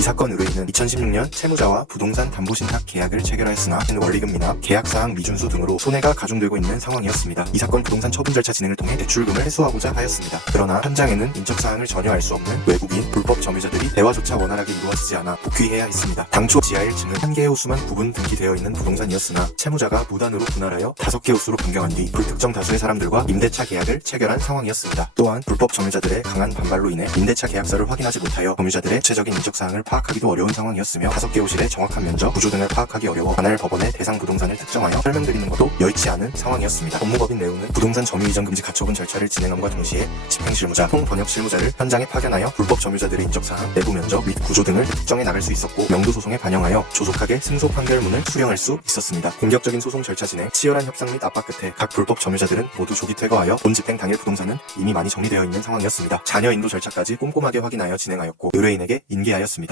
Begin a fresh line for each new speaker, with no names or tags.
이 사건 의뢰인은 2016년 채무자와 부동산 담보신탁 계약을 체결하였으나 원리금 미납, 계약사항 미준수 등으로 손해가 가중되고 있는 상황이었습니다. 이 사건 부동산 처분 절차 진행을 통해 대출금을 해소하고자 하였습니다. 그러나 현장에는 인적사항을 전혀 알 수 없는 외국인 불법 점유자들이 대화조차 원활하게 이루어지지 않아 복귀해야 했습니다. 당초 지하 1층은 한 개의 호수만 구분 등기되어 있는 부동산이었으나 채무자가 무단으로 분할하여 다섯 개 호수로 변경한 뒤 불특정 다수의 사람들과 임대차 계약을 체결한 상황이었습니다. 또한 불법 점유자들의 강한 반발로 인해 임대차 계약서를 확인하지 못하여 점유자들의 구체적인 인적사항을 파악하기도 어려운 상황이었으며 다섯 개 호실의 정확한 면적, 구조 등을 파악하기 어려워 관할 법원의 대상 부동산을 특정하여 설명드리는 것도 여의치 않은 상황이었습니다. 법무법인 내용은 부동산 점유 이전 금지 가처분 절차를 진행함과 동시에 집행 실무자, 통번역 실무자를 현장에 파견하여 불법 점유자들의 인적 사항, 내부 면적 및 구조 등을 특정해 나갈 수 있었고 명도 소송에 반영하여 조속하게 승소 판결문을 수령할 수 있었습니다. 공격적인 소송 절차 진행, 치열한 협상 및 압박 끝에 각 불법 점유자들은 모두 조기 퇴거하여 본 집행 당일 부동산은 이미 많이 정리되어 있는 상황이었습니다. 자녀 인도 절차까지 꼼꼼하게 확인하여 진행하였고 의뢰인에게 인계하였습니다.